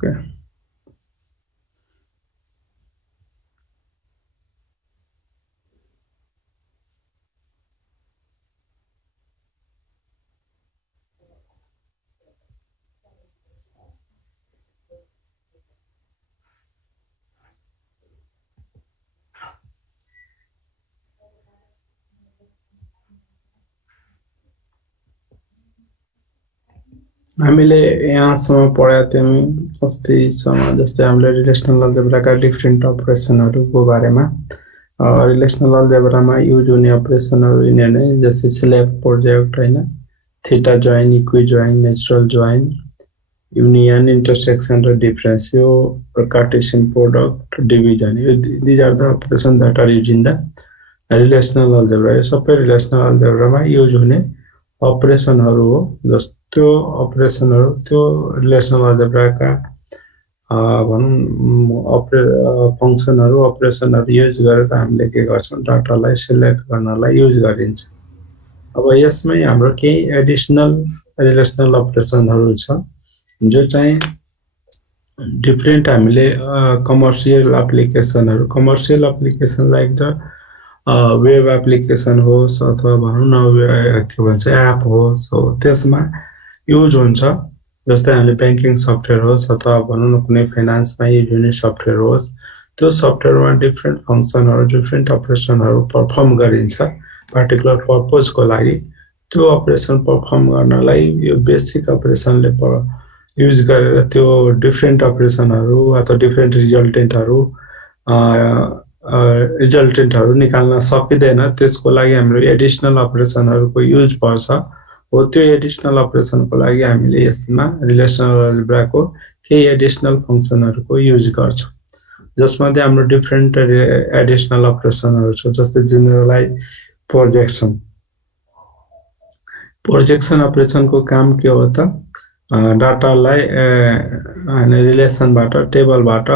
Okay. हामीले यहाँसम्म पढाएको थियौँ अस्तिसम्म, जस्तै हामीले रिलेसनल अलजेब्राका डिफ्रेन्ट अपरेसनहरूको बारेमा। रिलेसनल अलजेब्रामा युज हुने अपरेसनहरू यिनीहरू नै, जस्तै स्ल्याब प्रोजेक्ट होइन, theta join, equi join, natural join, union, intersection र डिफरेन्स, यो कार्टेसियन प्रोडक्ट, डिभिजन, यो these are the operation that are use in the relational algebra. यो सबै रिलेसनल अलजेब्रामा युज हुने अपरेसनहरू हो। जस्तो अपरेसनहरू त्यो रिलेसनल अलजेब्राका भनौँ फङ्सनहरू, अपरेसनहरू युज गरेर हामीले के गर्छौँ, डाटालाई सिलेक्ट गर्नलाई युज गरिन्छ। अब यसमै हाम्रो केही एडिसनल रिलेसनल अपरेसनहरू छ जो चाहिँ डिफ्रेन्ट हामीले कमर्सियल एप्लिकेसनहरू, commercial application like the web application होस् अथवा भनौँ न के भन्छ एप होस्, हो त्यसमा युज हुन्छ। जस्तै हामीले ब्याङ्किङ सफ्टवेयर होस् अथवा भनौँ न कुनै फाइनान्समा युज हुने सफ्टवेयर होस्, त्यो सफ्टवेयरमा डिफ्रेन्ट फङ्सनहरू, डिफ्रेन्ट अपरेसनहरू पर्फर्म गरिन्छ पार्टिकुलर पर्पजको लागि। त्यो अपरेसन पर्फर्म गर्नलाई यो बेसिक अपरेसनले युज गरेर त्यो डिफ्रेन्ट अपरेसनहरू अथवा डिफ्रेन्ट रिजल्टेन्टहरू निकाल्न सकिँदैन। त्यसको लागि हाम्रो एडिसनल अपरेसनहरूको युज पर्छ। हो त्यो एडिसनल अपरेसनको लागि हामीले यसमा रिलेसनल अलजेब्राको केही एडिसनल फङ्सनहरूको युज गर्छौँ, जसमध्ये हाम्रो डिफ्रेन्ट एडिसनल अपरेसनहरू छ। जस्तै जेनरलाइज प्रोजेक्सन। प्रोजेक्सन अपरेसनको काम के हो त, डाटालाई रिलेसनबाट, टेबलबाट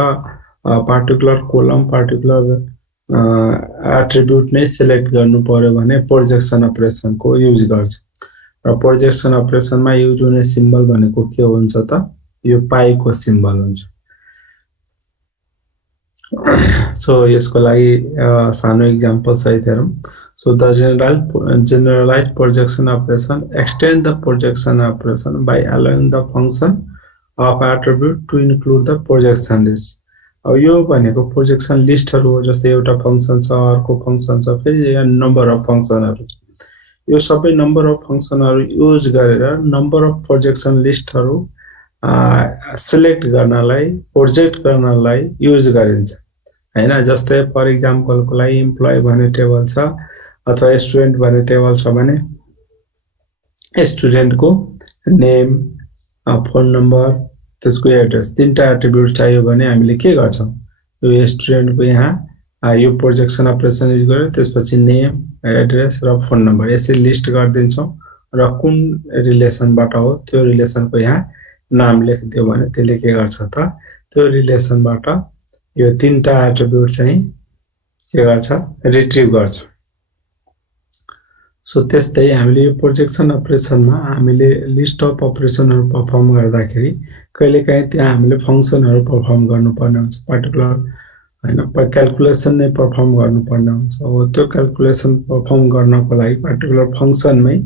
पार्टिकुलर कोलम, पार्टिकुलर एट्रिब्युट नै सिलेक्ट गर्नु पर्यो भने प्रोजेक्सन अपरेसनको युज गर्छ। र प्रोजेक्सन अपरेसनमा युज हुने सिम्बल भनेको के हुन्छ त, यो पाईको सिम्बल हुन्छ। सो यसको लागि सानो इक्जाम्पल सहित हेरौँ। So the generalized projection operation extend the projection operation by allowing the function of attribute to include the projection list. अब यो भनेको प्रोजेक्सन लिस्टहरू हो। जस्तै एउटा फङ्सन छ, अर्को फङ्सन छ, फेरि नम्बर अफ फङ्सनहरू। यो सबै नम्बर अफ फङ्सनहरू युज गरेर नम्बर अफ प्रोजेक्सन लिस्टहरू सिलेक्ट गर्नलाई, प्रोजेक्ट गर्नलाई युज गरिन्छ हैन। जस्तै फर इक्जाम्पलको लागि इम्प्लोइ भन्ने टेबल छ अथवा स्टुडेन्ट भन्ने टेबल छ भने स्टुडेन्टको नेम, फोन नम्बर, त्यसको एड्रेस, तीनटा एट्रिब्युट चाहियो भने हामीले के गर्छौँ, यो स्टुडेन्टको यहाँ यो प्रोजेक्सन अपरेसन युज गरेर त्यसपछि नेम, एड्रेस र फोन नम्बर यसरी लिस्ट गरिदिन्छौँ र कुन रिलेसनबाट हो त्यो रिलेसनको यहाँ नाम लेखिदियो भने त्यसले के गर्छ त, त्यो रिलेसनबाट यो तीनटा एट्रिब्युट चाहिँ के गर्छ, रिट्रिभ गर्छ। सो त्यस्तै हामीले यो प्रोजेक्सन अपरेसनमा हामीले लिस्ट अफ अपरेसनहरू पर्फर्म गर्दाखेरि कहिलेकाहीँ त्यहाँ हामीले फङ्सनहरू पर्फर्म गर्नुपर्ने हुन्छ, पार्टिकुलर हैन, क्याल्कुलेसन नै पर्फर्म गर्नुपर्ने हुन्छ। हो त्यो क्याल्कुलेसन पर्फर्म गर्नको लागि पार्टिकुलर फङ्सनमै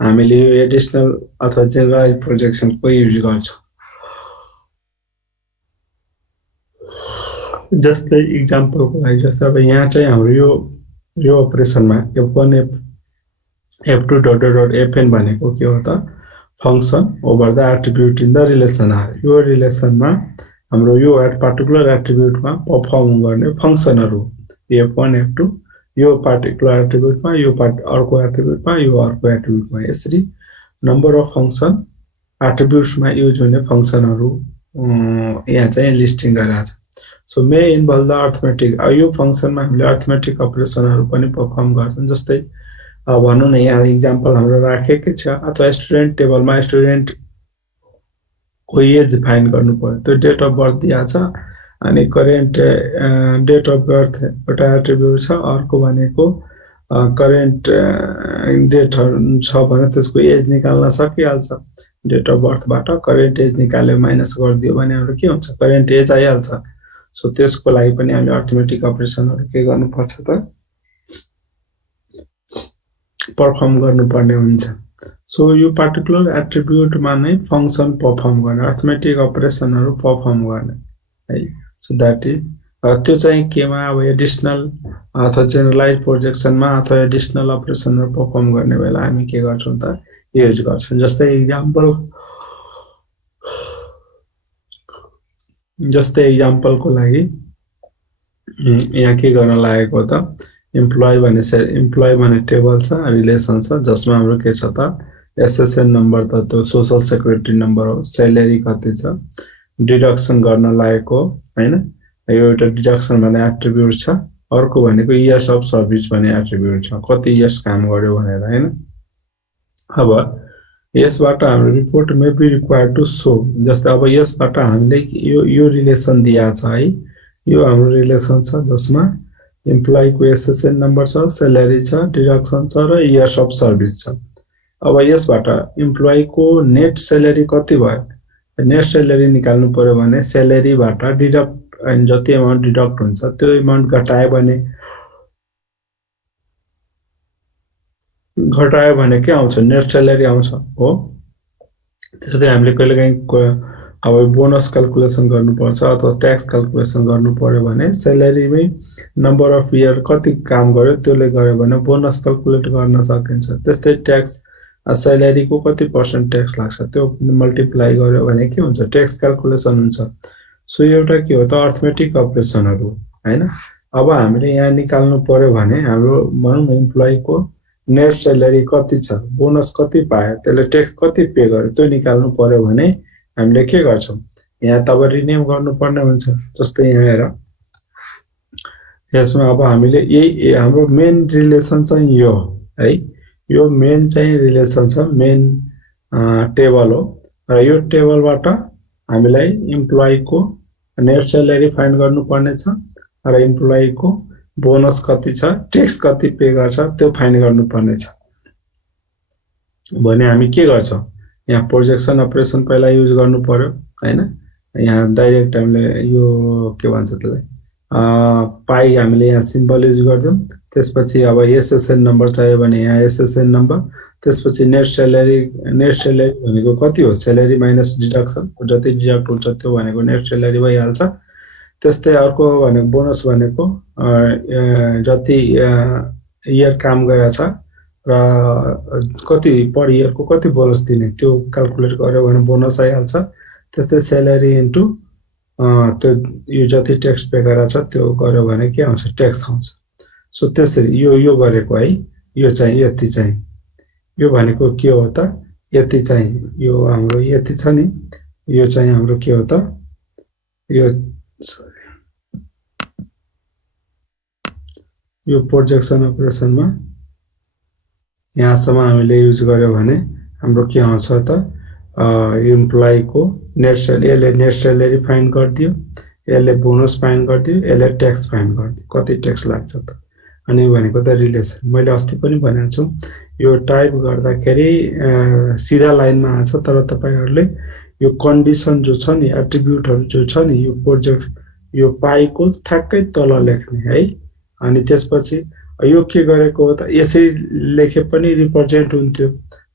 हामीले यो एडिसनल अथवा जेनरलाइज प्रोजेक्सनको युज गर्छौँ। जस्तै इक्जाम्पलको लागि, जस्तै अब यहाँ चाहिँ हाम्रो यो अपरेसनमा F1 F2 डट FN भनेको के हो त, function over the attribute in the relation R. यो रिलेसनमा हाम्रो यो पार्टिकुलर एट्रिब्युटमा पर्फर्म गर्ने फङ्सनहरू F1 F2, यो पार्टिकुलर एट्रिब्युटमा, यो अर्को एट्रिब्युटमा, यो अर्को एट्रिब्युटमा, यसरी नम्बर अफ फङ्सन एट्रिब्युट्समा युज हुने फङ्सनहरू यहाँ चाहिँ लिस्टिङ गरिरहेको छ। So may involve the arithmetic. यो फङ्सनमा हामीले अर्थमेटिक अपरेसनहरू पनि पर्फर्म गर्छौँ। जस्तै भनौँ न यहाँ इक्जाम्पल हाम्रो राखेकै छ, अथवा स्टुडेन्ट टेबलमा स्टुडेन्टको एज फाइन्ड गर्नु पर्यो, त्यो डेट अफ बर्थ दिएको छ, अनि करेन्ट डेट अफ बर्थ एउटा एट्रिब्युट छ, अर्को भनेको करेन्ट डेटहरू छ भने त्यसको एज निकाल्न सकिहाल्छ। डेट अफ बर्थबाट करेन्ट एज निकाल्यो माइनस गरिदियो भने हाम्रो के हुन्छ करेन्ट एज आइहाल्छ सो त्यसको लागि पनि हामीले अर्थमेटिक अपरेसनहरु के गर्नुपर्छ त परफर्म गर्नुपर्ने हुन्छ सो यो पर्टिकुलर एट्रिब्युटमा नै फंक्सन परफर्म गर्ने अर्थमेटिक अपरेसनहरु परफर्म गर्ने है सो दैट इज त्यो चाहिँ केमा अब एडिशनल अथवा जेनरलाइज प्रोजेक्सनमा अथवा एडिशनल अपरेसनहरु परफर्म गर्ने बेला हामी के गर्छौं त युज गर्छौं जस्तै एक्जाम्पलको लागि यहाँ के गर्न लागेको त एम्प्लोइ भने टेबल छ रिलेसन छ जसमा हाम्रो के छ त एसएसएन नम्बर त त्यो सोशल सेक्युरिटी नम्बर हो सैलरी कति छ डिडक्सन गर्न लागेको हैन यो एउटा डिडक्सन भन्ने एट्रिब्युट छ अर्को भनेको इयर्स अफ सर्भिस भन्ने एट्रिब्युट छ कति इयर्स काम गर्यो भनेर हैन अब यसबाट हाम्रो report may be required to show जस्तै अब यसबाट हामीले यो रिलेसन दिया छ है यो हाम्रो रिलेसन छ जसमा एम्प्लोइ को एसएसएन नम्बर छ सैलरी छ डिडक्सन छ र इयर्स अफ सर्भिस छ अब यसबाट एम्प्लोइ को नेट सैलरी कति भयो नेट सैलरी निकाल्नु पर्यो भने सैलरीबाट डिडक्ट जति अमाउन्ट डिडक्ट हुन्छ त्यो अमाउन्ट घटायो भने के आउँछ नेट सैलरी आउँछ हो त्यसैले हामीले कहिलेकाहीँ अब बोनस क्याल्कुलेसन गर्नुपर्छ अथवा ट्याक्स क्याल्कुलेसन गर्नु पर्यो भने सैलरीमै नम्बर अफ इयर कति काम गर्यो त्यसले गर्यो भने बोनस क्याल्कुलेट गर्न सकिन्छ त्यस्तै ट्याक्स सैलरीको कति % ट्याक्स लाग्छ त्यो मल्टिप्लाई गर्यो भने के हुन्छ ट्याक्स क्याल्कुलेसन हुन्छ सो एउटा के हो त अर्थमेटिक अपरेसनहरु हैन अब हामीले यहाँ निकाल्नु पर्यो भने हाम्रो भनौं एम्प्लोइ को नेट सैलरी कति छ बोनस कति पायो त्यसले ट्याक्स कति पे गर्यो त्यो निकाल्नु पर्यो भने हामीले के गर्छौं यहाँ तब रिनेम गर्नुपर्ने हुन्छ जस्तै यहाँ हेर यसमा अब हामीले यही हाम्रो मेन रिलेसन चाहिँ यो है यो मेन चाहिँ रिलेसन छ मेन टेबल हो र यो टेबलबाट हामीलाई एम्प्लोइ को नेट सैलरी फाइन्ड गर्नुपर्ने छ र एम्प्लोइ को बोनस कति छ ट्याक्स कति पे गर्छ त्यो फाइन्ड गर्नुपर्ने छ भने हामी के गर्छौं यहाँ प्रोजेक्सन अपरेसन पहिला युज गर्नु पर्यो हैन यहाँ डाइरेक्ट हामीले यो के भन्छ त्यसलाई पाई हामीले यहाँ सिम्बल युज गर्छौं त्यसपछि अब एसएसएन नम्बर चाहियो भने यहाँ एसएसएन नम्बर त्यसपछि नेट सैलरी भनेको कति हो सैलरी माइनस डिडक्सन जति डिडक्ट हुन्छ त्यो भनेको नेट सैलरी भइहाल्छ त्यस्तै अर्को भनेको बोनस भनेको जति इयर काम गरेछ र कति पर इयर को कति बोनस दिने त्यो क्याल्कुलेट गर्यो भने बोनस आइहाल्छ त्यस्तै सैलरी इन्टु त्यो यो जति ट्याक्स पे गरेछ त्यो गर्यो भने के आउँछ ट्याक्स आउँछ सो त्यसरी यो गरेको है यो चाहिँ यति चाहिँ यो भनेको के हो त यति चाहिँ यो हाम्रो यति छ नि यो चाहिँ हाम्रो के हो त यो प्रोजेक्सन अपरेसनमा यहाँसम्म हामीले युज गर्यो भने हाम्रो के आउँछ त एम्प्लोइ को नेट सैलरी फाइन्ड गरिदियो यसले बोनस फाइन्ड गरिदियो यसले ट्याक्स फाइन्ड गरिदियो कति ट्याक्स लाग्छ त अनि भनेको त रिलेसन मैले अस्ति पनि भनेको छु यो टाइप गर्दाखेरि सिधा लाइनमा आछ तर तपाईहरुले यो कन्डिसन जो छ नि एट्रिब्युटहरु जो छ नि यो प्रोजेक्ट यो पाइको ठ्याक्कै तल लेख्ने है अनि त्यसपछि यो के गरेको हो त यसै लेखे पनि रिप्रेजेन्ट हुन्थ्यो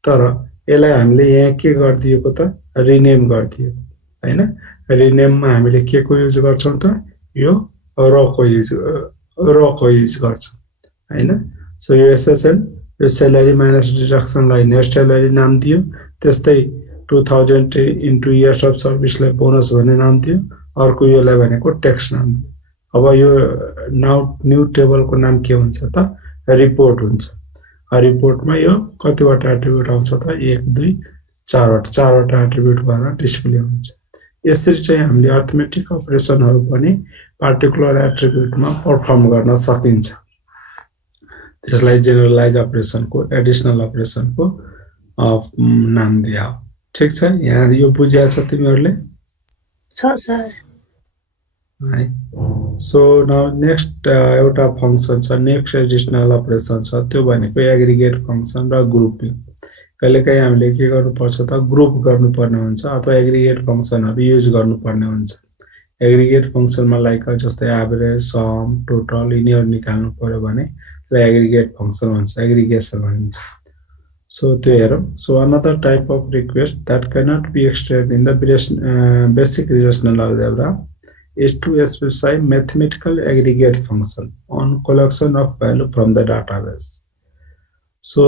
तर यसलाई हामीले यहाँ के गर्दिएको त रिनेम गर्दिएको हैन रिनेममा हामीले के को युज गर्छौं त यो र को युज गर्छौं हैन सो यो एसएसएन यो सैलरी माइनस डिडक्सनलाई नेट सैलरी नाम दियो त्यस्तै 2000 इन्टु इयर्स अफ सर्भिसलाई बोनस भन्ने नाम दियो अर्को योलाई भनेको ट्याक्स नाम दियो अब यो न्यू टेबलको नाम के हुन्छ त रिपोर्ट हुन्छ रिपोर्टमा यो कतिवटा एट्रिब्युट आउँछ त 1 2 चारवटा एट्रिब्युट भएर डिस्प्ले हुन्छ यसरी चाहिँ हामीले अर्थमेटिक अपरेसनहरु पनि पार्टिकुलर एट्रिब्युटमा परफर्म गर्न सकिन्छ त्यसलाई जेनरलाइज अपरेसनको एडिशनल अपरेसनको नाम दिया ठीक छ यहाँ यो बुझ्या छ तिमीहरुले छ सर है सो नाउ नेक्स्ट एउटा फंक्सन छ नेक्स्ट एडिशनल अपरेसन छ त्यो भनेको एग्रिगेट फंक्सन र ग्रुपिङ कहिलेकाहीँ हामीले के गर्नुपर्छ त ग्रुप गर्नुपर्ने हुन्छ अथवा एग्रिगेट फङ्सनहरू युज गर्नुपर्ने हुन्छ। एग्रिगेट फङ्सनमा लाइक जस्तै एभरेज, सम, टोटल यिनीहरू निकाल्नु पर्यो भने त्यसलाई एग्रिगेट फङ्सन भन्छ, एग्रिगेसन भनिन्छ। So त्यो हेरौँ। So another type of request that cannot be extended in the basic relational algebra is to specify mathematical aggregate function on collection of value from the database. So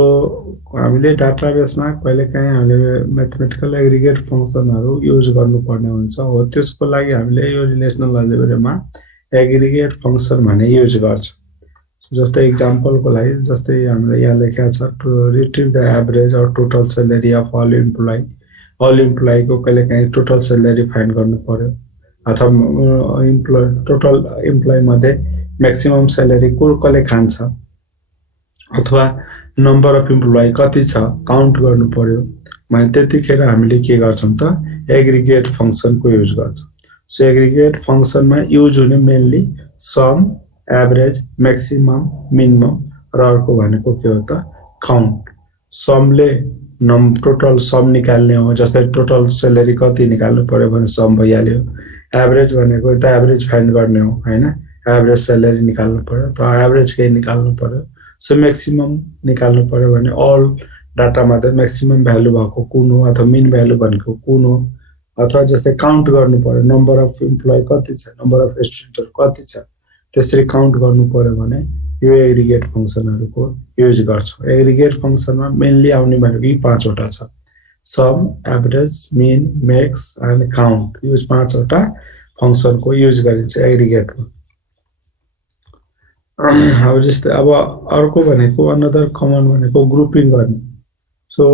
हामीले डाटाबेसमा कहिलेकाहीँ हामीले mathematical aggregate फङ्सनहरू use गर्नुपर्ने हुन्छ। हो त्यसको लागि हामीले यो रिलेसनल अलजेब्रामा एग्रिगेट फङ्सन भन्ने युज गर्छौँ। जस्तै इक्जाम्पलको लागि जस्तै हामीले यहाँ लेखेको छ to retrieve the average or total salary of all employee. All इम्प्लोइको कहिलेकाहीँ टोटल स्यालेरी फाइन्ड गर्नु पर्यो अथवा टोटल इम्प्लोइ मध्ये म्याक्सिमम स्यालेरी कसले खान्छ अथवा नम्बर अफ इम्प्लोइ कति छ काउन्ट गर्नु पर्यो भने त्यतिखेर हामीले के गर्छौँ त एग्रिगेट फङ्सनको युज गर्छौँ। सो एग्रिगेट फङ्सनमा युज हुने mainly sum, average, maximum, minimum र अर्को भनेको के हो त काउन्ट। समले टोटल सम निकाल्ने हो, जस्तै टोटल स्यालेरी कति निकाल्नु पर्यो भने सम भइहाल्यो। एभरेज भनेको त एभरेज फाइन्ड गर्ने हो हैन, एभरेज स्यालेरी निकाल्नु पर्यो त एभरेज केही निकाल्नु पर्यो। सो म्याक्सिमम निकाल्नु पर्यो भने अल डाटामा त म्याक्सिमम भ्यालु भएको कुन हो अथवा मिन भ्यालु भनेको कुन हो, अथवा जस्तै काउन्ट गर्नु पर्यो नम्बर अफ इम्प्लोइ कति छ, नम्बर अफ स्टुडेन्टहरु कति छ, त्यसरी काउन्ट गर्नु पर्यो भने यो एग्रिगेट फङ्सनहरुको युज गर्छौं। एग्रिगेट फङ्सनमा मेनली आउने भनेको यी पाँचवटा छ, sum, average, min, max and count. यो पाँचवटा फङ्सनको युज गरिन्छ एग्रिगेटमा। अब जस्तै अब अर्को भनेको अनदर कमन भनेको ग्रुपिङ गर्ने। So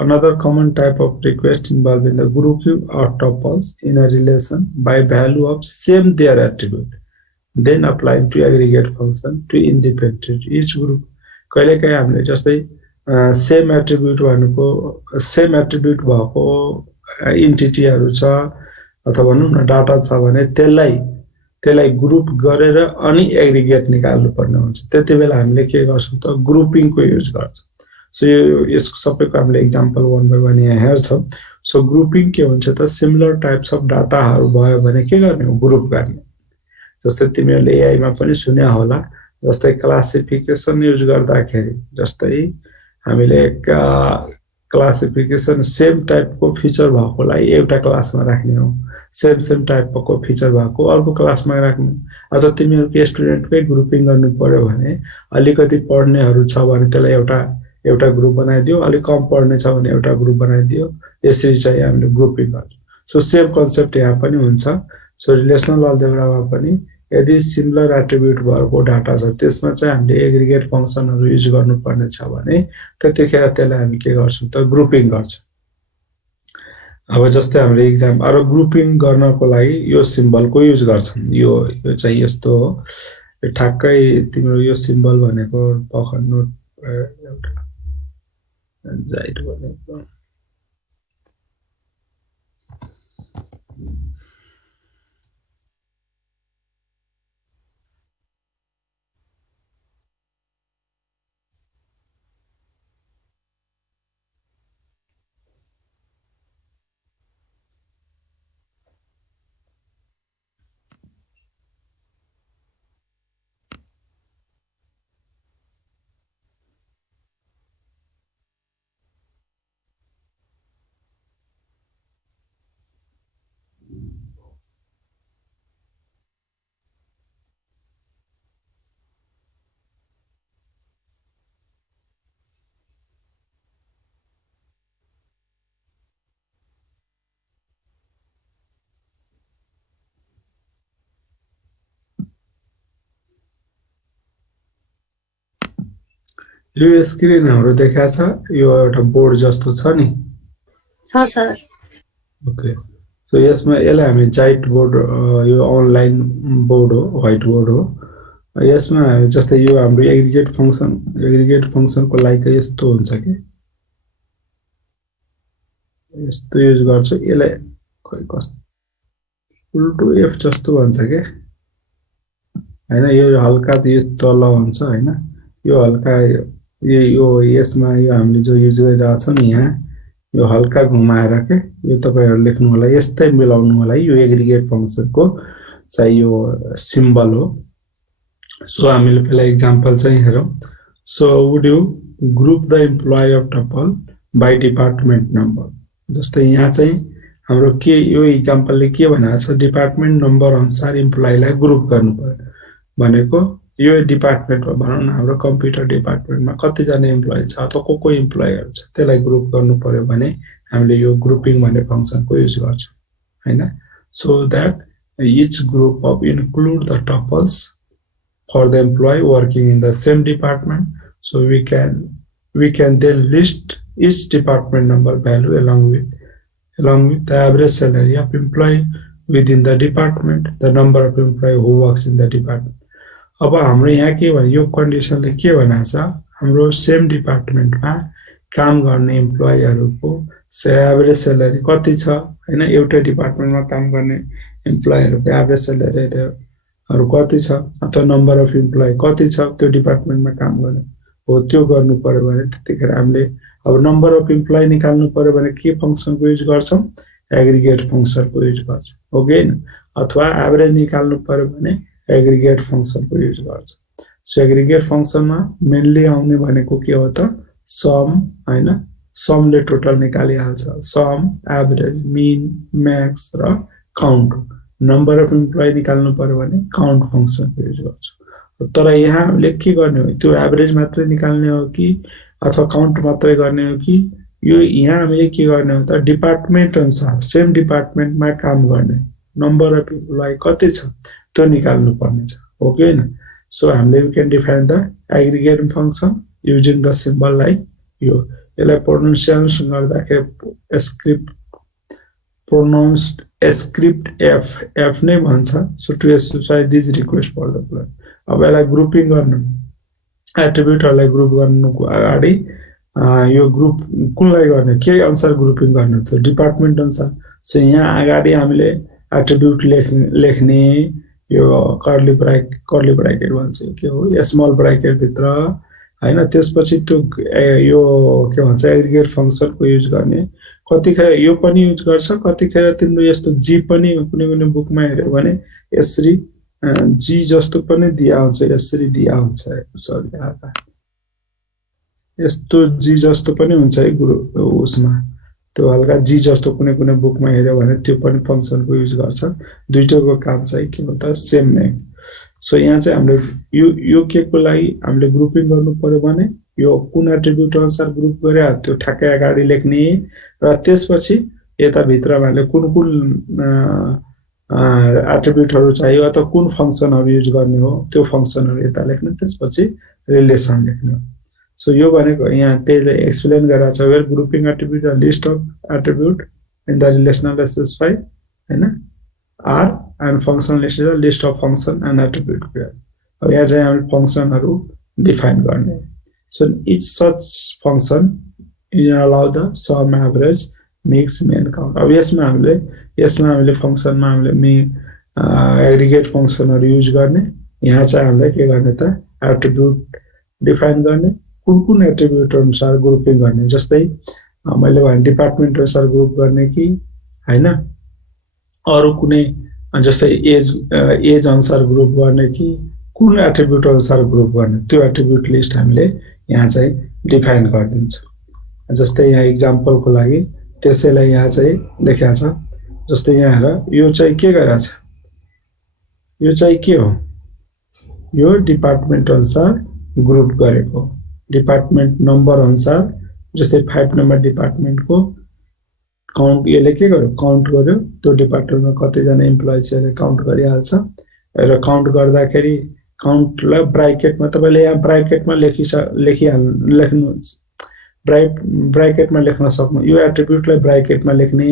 another common type of request involving the grouping of tuples in a relation by value of same their attribute, then applying to aggregate function to independent each group। कहिलेकाहीँ हामीले जस्तै same attribute भनेको same attribute भएको इन्टिटीहरु छ अथवा भनौं न data छ भने त्यसलाई ग्रुप गरेर अनि एग्रिगेट निकाल्नु पर्ने हुन्छ। त्यतिबेला हामीले के गर्छौं त ग्रुपिङको युज गर्छौं। सो यसको सबैको हामीले एक्जाम्पल वन बाइ वन यहाँ हेर्छौं। सो ग्रुपिङ के हुन्छ त सिमिलर टाइप्स अफ डाटाहरु भयो भने के गर्ने हो ग्रुप गर्ने। जस्तै तिमीहरुले एआई मा पनि सुन्या होला, जस्तै क्लासिफिकेसन युज गर्दाखेरि जस्तै हामीले क्लासिफिकेसन सेम टाइपको फिचर भएकोलाई एउटा क्लासमा राख्ने हो, सेम टाइपको फिचर भएको अर्को क्लासमा राख्ने। अझ तिमीहरुको स्टुडेन्टकै ग्रुपिङ गर्नु पर्यो भने अलिकति पढ्नेहरु छ भने त्यसलाई एउटा ग्रुप बनाइदियो, अलि कम पढ्ने छ भने एउटा ग्रुप बनाइदियो, यसरी चाहिँ हामीले ग्रुपिङ गर्छौं। सो सेम कन्सेप्ट यहाँ पनि हुन्छ। सो रिलेसनल अलजेब्रामा पनि यदि सिमिलर एट्रिब्युट भएको डाटा छ त्यसमा चाहिँ हामीले एग्रिगेट फंक्सनहरु युज गर्नुपर्ने छ भने त्यतिखेर त्यसलाई हामी के गर्छौं त ग्रुपिङ गर्छौं। अब जस्तै हाम्रो एक्जाम अरु ग्रुपिङ गर्नको लागि यो सिम्बलको युज गर्छौं। यो चाहिँ यस्तो हो, ठ्याक्कै तिम्रो यो सिम्बल भनेको पखड्नु एउटा जाइट भनेको यो स्क्रिन हाम्रो देखाएको छ, यो एउटा बोर्ड जस्तो छ नि। छ सर। ओके, सो यसमा यसलाई हामी जाइट बोर्ड, यो अनलाइन बोर्ड हो, व्हाइट बोर्ड हो। यसमा जस्तै यो हाम्रो एग्रिगेट फंक्सनको लागि यस्तो हुन्छ के, यस्तो युज गर्छु। यसलाई खै कस्तो उल्टो एफ जस्तो भन्छ के हैन, यो हल्का यो तल हुन्छ हैन, यो हल्का यो यसमा यो हामीले जो युज गरिरहेछौँ नि यहाँ यो हल्का घुमाएर के यो तपाईहरु लेख्नु होला यस्तै मिलाउनु होला यो एग्रिगेट फंक्सनको चाहिँ यो सिम्बल हो सो हामीले पहिला एक्जाम्पल चाहिँ हेरौं so would you group the employee of tuple by department number जस्तै यहाँ चाहिँ हाम्रो के यो एक्जाम्पलले के भनेको छ डिपार्टमेन्ट नम्बर अनुसार एम्प्लोइलाई ग्रुप गर्नु पर्यो भनेको यो डिपार्टमेन्टमा भनौं न हाम्रो कम्प्युटर डिपार्टमेन्टमा कति जना एम्प्लोइ छ अथवा को एम्प्लोइहरु छ त्यसलाई ग्रुप गर्नु पर्यो भने हामीले यो ग्रुपिङ भन्ने फंक्सनको युज गर्छौं हैन so that each group of include the tuples for the employee working in the same department so we can then list each department number value along with the average salary of employee within the department the number of employee who works in the department अब हाम्रो यहाँ के भने यो कन्डिसनले के भनेको छ हाम्रो सेम डिपार्टमेन्टमा काम गर्ने एम्प्लोइहरुको एभरेज स्यालेरी कति छ हैन एउटा डिपार्टमेन्टमा काम गर्ने एम्प्लोइहरुको एभरेज स्यालेरीहरु कति छ अथवा नम्बर अफ एम्प्लोइ कति छ त्यो डिपार्टमेन्टमा काम गर्ने हो त्यो गर्नु पर्यो भने त्यतिखेर हामीले अब नम्बर अफ एम्प्लोइ निकाल्नु पर्यो भने के फंक्सनको युज गर्छौं एग्रिगेट फंक्सनको युज गर्छौं हो के हैन अथवा एभरेज निकाल्नु पर्यो भने एग्रिगेट फंक्सनको युज गर्छौं सो एग्रिगेट फंक्सनमा मेनली आउने भनेको के हो त सम हैन समले टोटल निकालिहाल्छ सम एभरेज मीन म्याक्स र काउन्ट नम्बर अफ एम्प्लोइ निकाल्नु पर्यो भने काउन्ट फंक्सनको युज गर्छौं तर यहाँ हामीले के गर्ने हो त्यो एभरेज मात्रै निकाल्ने हो कि अथवा काउन्ट मात्रै गर्ने हो कि यो यहाँ हामीले के गर्ने हो त डिपार्टमेन्ट अनुसार सेम डिपार्टमेन्टमा काम गर्ने नम्बर अफ एम्प्लोइ कति छ त्यो निकाल्नु पर्ने छ हो के हैन सो हामीले we can define the aggregate function using the symbol like यो यसलाई प्रोनाउन्सिएसन गर्दाखेरि स्क्रिप्ट एफ नै भन्छ so to specify this request for the plug अब यसलाई ग्रुपिङ गर्नु एट्रिब्युटहरुलाई ग्रुप गर्नुको अगाडि यो ग्रुप कुनलाई गर्ने के अनुसार ग्रुपिङ गर्ने त डिपार्टमेन्ट अनुसार सो यहाँ अगाडि हामीले एट्रिब्युट लेख्ने यो कर्ली ब्राकेट भन्छ के हो स्मल ब्राकेट भित्र हैन त्यसपछि त्यो यो के भन्छ एग्रिगेट फंक्सनको युज गर्ने कतिखेर यो पनि युज गर्छ कतिखेर तिम्रो यस्तो जी पनि कुनै बुकमा हेर्यो भने यसरी जी जस्तो पनि दिया हुन्छ यसरी दिया हुन्छ सरी यस्तो जी जस्तो पनि हुन्छ है उसमा त्यो हल्का जी जस्तो कुनै बुकमा हेर्यो भने त्यो पनि फंक्सनको युज गर्छ दुईटैको काम चाहिँ के हो त सेम नै सो यहाँ चाहिँ हामीले यो के को लागि हामीले ग्रुपिङ गर्नु पर्यो भने यो कुन एट्रिब्युट अनुसार ग्रुप गरे त्यो ठ्याक्कै अगाडि लेख्ने र त्यसपछि यता भित्रमा हामीले कुन एट्रिब्युटहरु चाहियो अथवा कुन फंक्सनहरु युज गर्ने हो त्यो फंक्सनहरु यता लेख्ने त्यसपछि रिलेसन लेख्ने हो सो यो भनेको यहाँ त्यसले एक्सप्लेन गरेको छ where grouping attribute a list of attribute in the relational specify हैन R and function list is a list of function and attribute pair अब यहाँ चाहिँ हामीले फंक्सनहरु डिफाइन गर्ने so each such function in allow the sum average max min count अब यसमा हामीले फंक्सनमा हामीले एग्रिगेट फंक्सनहरु युज गर्ने यहाँ चाहिँ हामीले के गर्ने त एट्रिब्युट डिफाइन गर्ने कुन एट्रिब्युट अनुसार ग्रुपिङ गर्ने जस्तै मैले भने डिपार्टमेन्ट अनुसार ग्रुप गर्ने कि हैन अरु कुनै जस्तै एज अनुसार ग्रुप गर्ने कि कुन एट्रिब्युट अनुसार ग्रुप गर्ने त्यो एट्रिब्युट लिस्ट हामीले यहाँ चाहिँ डिफाइन गरिदिन्छौं जस्तै यहाँ एक्जाम्पलको लागि त्यसैलाई यहाँ चाहिँ लेखेको छ जस्तै यहाँ हेर यो चाहिँ के गरेछ यो चाहिँ के हो यो डिपार्टमेन्ट अनुसार ग्रुप गरेको डिपार्टमेन्ट नम्बर अनुसार जस्तै 5 नम्बर डिपार्टमेन्टको काउन्ट यसले के गर्यो काउन्ट गर्यो त्यो डिपार्टमेन्टमा कति जना एम्प्लोइ छ यसले काउन्ट गरिहाल्छ र काउन्ट गर्दाखेरि काउन्टलाई ब्राकेटमा तपाईले यहाँ ब्राकेटमा लेख्नु ब्राकेटमा लेख्न सक्नु यो एट्रिब्युटलाई ब्राकेटमा लेख्ने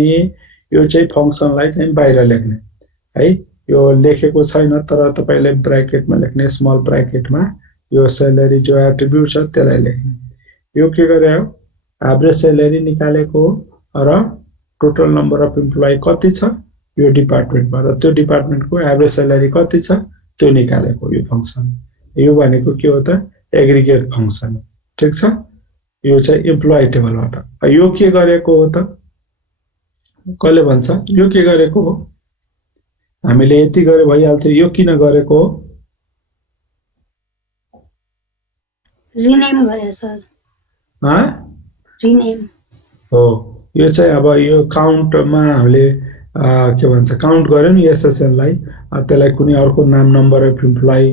यो चाहिँ फंक्सनलाई चाहिँ बाहिर लेख्ने है यो लेखेको छैन तर तपाईले ब्राकेटमा लेख्ने स्मल ब्राकेटमा यो स्यालेरी जो एट्रिब्युट छ त्यसलाई लेख्ने यो के गर्यो एभरेज स्यालेरी निकालेको र टोटल नम्बर अफ एम्प्लोइ कति छ यो डिपार्टमेन्टमा र त्यो डिपार्टमेन्टको एभरेज स्यालेरी कति छ त्यो निकालेको यो फंक्सन यो भनेको के हो त एग्रिगेट फंक्सन ठीक छ, यो चाहिँ इम्प्लोइ टेबलबाट। यो के गरेको हो त, कहिले भन्छ यो के गरेको हो, हामीले यति गरे भइहाल्थ्यो, यो किन गरेको हो? रिनेम गरे सर, रिनेम हो। यो चाहिँ अब यो काउन्टमा हामीले के भन्छ काउन्ट गर्यो नि एसएसएनलाई, त्यसलाई कुनै अर्को नाम, नम्बर अफ इम्प्लोइ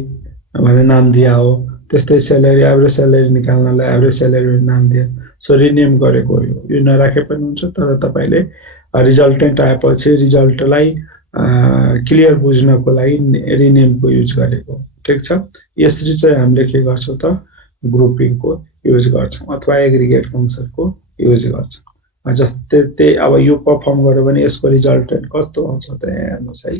भनेर नाम दिया हो। त्यस्तै सेलेरी, एभरेज सेलेरी निकाल्नलाई एभरेज सेलेरी नाम दियो। सो रिनेम गरेको हो। यो नराखे पनि हुन्छ, तर तपाईँले रिजल्टेन्ट आएपछि रिजल्टलाई क्लियर बुझ्नको लागि रिनेमको युज गरेको हो। ठिक छ, यसरी चाहिँ हामीले के गर्छौँ त, ग्रुपिङको युज गर्छौँ अथवा एग्रिगेट फङ्सनको युज गर्छौँ। जस्तै त्यही अब यो पर्फर्म गर्यो भने यसको रिजल्टेन्ट कस्तो आउँछ त, हेर्नुहोस् है,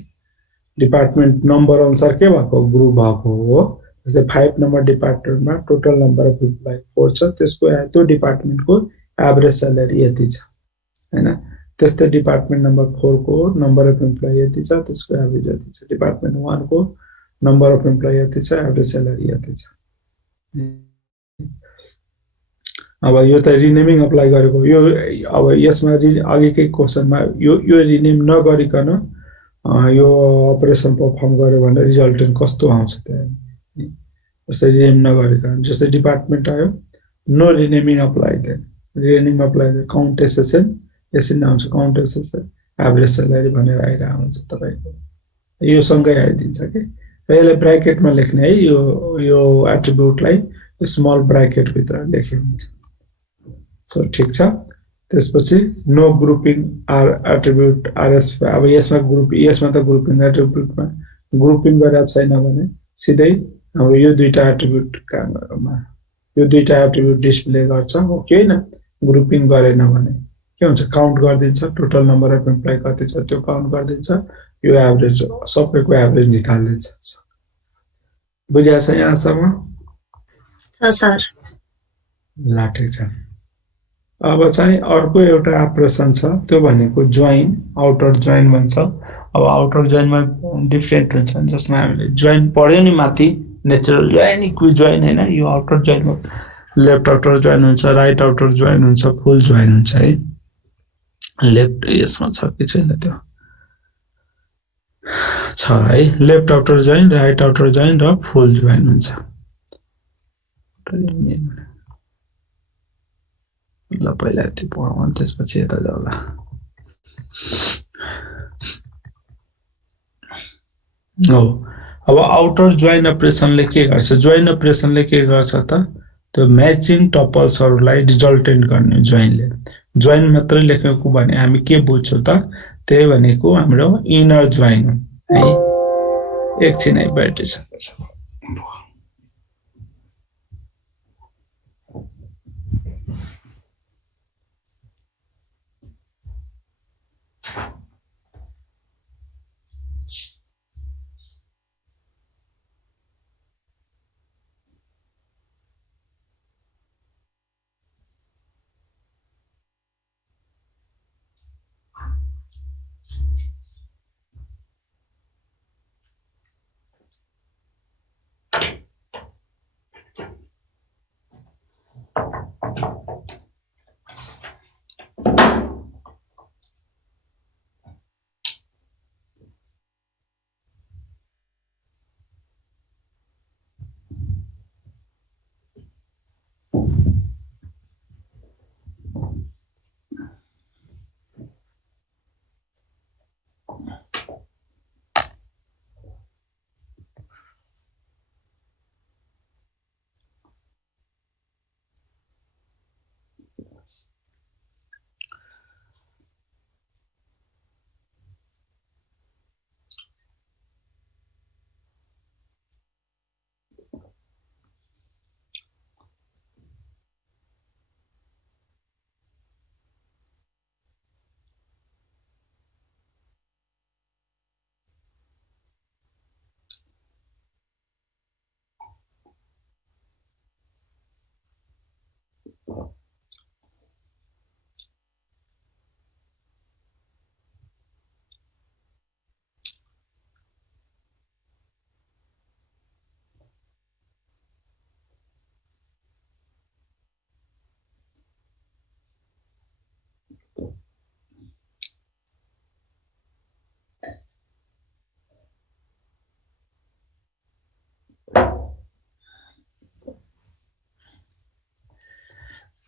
डिपार्टमेन्ट नम्बर अनुसार के भएको, ग्रुप भएको हो। जस्तै 5 नम्बर डिपार्टमेन्टमा टोटल नम्बर अफ इम्प्लोइ 4 छ, त्यसको त्यो डिपार्टमेन्टको एभरेज स्यालेरी यति छ हैन। त्यस्तै डिपार्टमेन्ट नम्बर 4 को नम्बर अफ इम्प्लोइ यति छ, त्यसको एभरेज यति छ। डिपार्टमेन्ट 1 को नम्बर अफ इम्प्लोइ यति छ, एभरेज स्यालेरी यति छ। अब यो त रिनेमिङ अप्लाई गरेको यो। अब यसमा अघिकै क्वेसनमा यो रिनेम नगरिकन यो अपरेसन पर्फर्म गर्यो भने रिजल्टेन्ट कस्तो आउँछ त, जस्तै रिनेम नगरिकन, जस्तै डिपार्टमेन्ट आयो, no renaming apply, then renaming apply count SSN, यसरी नै आउँछ काउन्ट एसएसएन एभरेज स्यालेरी भनेर आइरहेको हुन्छ तपाईँको, यो सँगै आइदिन्छ कि। र यसलाई ब्राकेटमा लेख्ने है, यो एट्रिब्युटलाई स्मल ब्राकेटभित्र लेख्यो हुन्छ। सो ठिक छ, त्यसपछि no grouping R attribute RS. अब यसमा त ग्रुपिङ एट्रिब्युटमा ग्रुपिङ गरेको छैन भने सिधै हाम्रो यो दुईटा एट्रिब्युटमा यो दुईटा एट्रिब्युट डिस्प्ले गर्छ, हो कि होइन। ग्रुपिङ गरेन भने के हुन्छ, काउन्ट गरिदिन्छ, टोटल नम्बर अफ इम्प्लोइ कति छ त्यो काउन्ट गरिदिन्छ, यो एभरेज सबैको एभरेज निकालिदिन्छ। बुझाएको छ यहाँसम्म? सर। ल ठिक छ। अब चाहिँ अर्को एउटा अपरेसन छ, त्यो भनेको जोइन, आउटर जोइन भन्छ। अब आउटर जोइनमा डिफ्रेन्ट हुन्छ, जसमा हामीले जोइन पढ्यो नि माथि, नेचुरल जोइन, इक्विट जोइन हैन। यो आउटर जोइनमा लेफ्ट आउटर जोइन हुन्छ, राइट आउटर जोइन हुन्छ, फुल जोइन हुन्छ है। लेफ्ट यसमा छ कि छैन, त्यो छ है। Left outer join, right outer join र फुल जोइन हुन्छ। ल पहिला यति पढौँ, त्यसपछि यता जाउँला। हो, अब आउटर जोइन अपरेसनले के गर्छ, जोइन अपरेसनले के गर्छ त, त्यो म्याचिङ टपल्सहरूलाई रिजल्टेन्ट गर्ने जोइनले। जोइन मात्रै लेखेको भने हामी के बुझ्छौँ त, त्यही भनेको हाम्रो इनर जोइन है। एकछिन है, बैठिसकेको छ।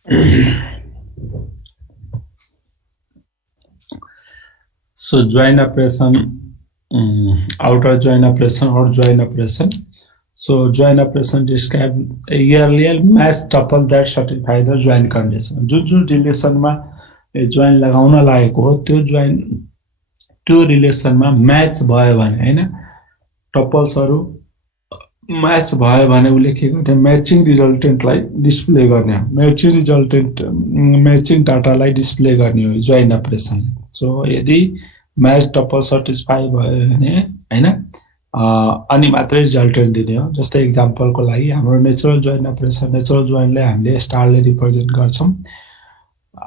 So join operation, outer join operation or join operation. So join operation describe a yearly match tuple that satisfy the join condition. जो relation में join लगाउन लागेको हो त्यो relation में match भयो भने हैन टपल्सहरु म्याच भयो भने उले के गर्ने म्याचिङ रिजल्टेन्टलाई डिस्प्ले गर्ने हो म्याचिङ डाटालाई डिस्प्ले गर्ने हो जोइन अपरेसन सो यदि म्याच टपल सटिस्फाई भयो भने हैन अनि मात्रै रिजल्टेन्ट दिने हो जस्तै एक्जाम्पलको लागि हाम्रो नेचुरल जोइन अपरेसन नेचुरल जोइनलाई हामीले स्टारले रिप्रेजेन्ट गर्छौं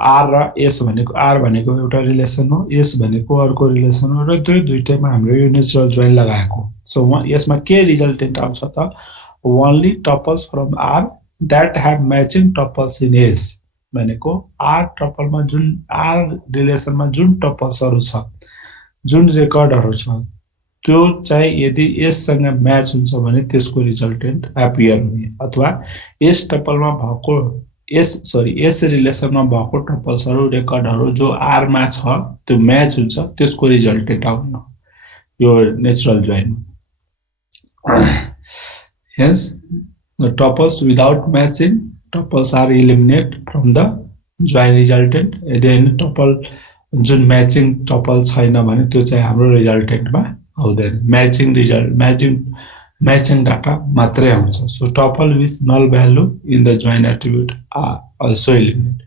आर र एस भनेको आर भनेको एउटा रिलेसन हो एस भनेको अर्को रिलेसन हो र दुईटैमा हाम्रो यो नेचुरल जोइन लगाएको सो यसमा के रिजल्टेन्ट आउँछ त only tuples from R that have matching tuples in S भनेको आर टपलमा जुन आर रिलेसनमा जुन टपल्सहरु छ जुन रेकर्डहरु छ त्यो चाहिँ यदि एस सँग म्याच हुन्छ भने त्यसको रिजल्टेन्ट एपियर हुने अथवा एस टपलमा भएको एस रिलेसनमा भएको टपल्सहरु रेकर्डहरु जो आर मा छ त्यो म्याच हुन्छ त्यसको रिजल्टेन्ट आउन यो natural join hence the tuples without matching tuples are eliminated from the join resultant then tuple जुन म्याचिङ टपल छैन भने त्यो चाहिँ हाम्रो रिजल्टेन्टमा आउँदैन म्याचिङ डाटा मात्रै आउँछ so tuple with null value in the join attribute are also eliminate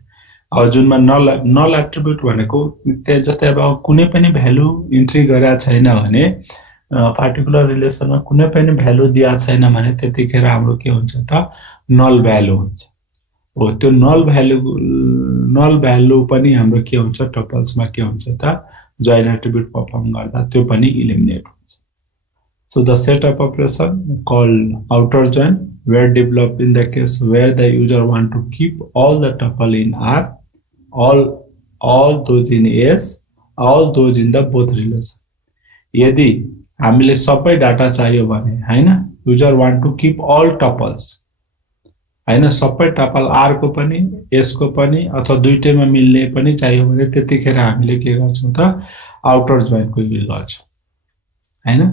अब जुनमा नल एट्रिब्युट भनेको त्यही जस्तै अब कुनै पनि भ्यालु इन्ट्री गरेका छैन भने पार्टिकुलर रिलेसनमा कुनै पनि भ्यालु दिया छैन भने त्यतिखेर हाम्रो के हुन्छ त नल भ्यालु हुन्छ हो त्यो नल भ्यालु पनि हाम्रो के हुन्छ टपल्समा के हुन्छ त जोइन एट्रिब्युट परफर्म गर्दा त्यो पनि इलिमिनेट हुन्छ so the setup operation called outer join were developed in the case where the user want to keep all the tuple in R all those in S all those in the both relation यदि हामीले सबै data चाहियो भने हैन user want to keep all tuples हैन सबै tuple are को पनि एस को पनि अथवा दुईटैमा मिल्ने पनि चाहियो भने त्यतिखेर हामीले के गर्छौं त आउटर जोइन को युज गर्छौं हैन